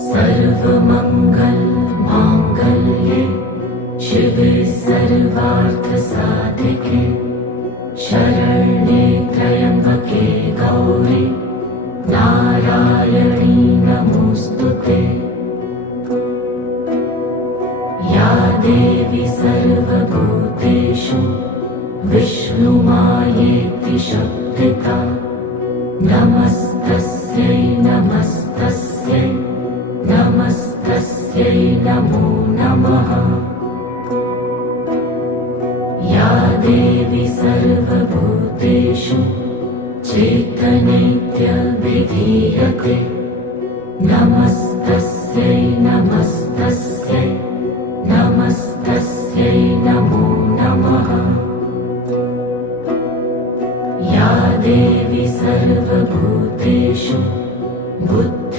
सर्वमंगल मांगल्ये शिवे सर्वार्थसाधिके शरण्ये त्र्यंबके गौरी नारायणी नमोस्तुते। या देवी सर्वभूतेषु विष्णुमायेति शक्तिता नमस्तस्यै नमस्तस्यै नमस्तस्यै नमो नमः। या देवी सर्वभूतेषु चैतन्येत्यभिधीयते नमस्ते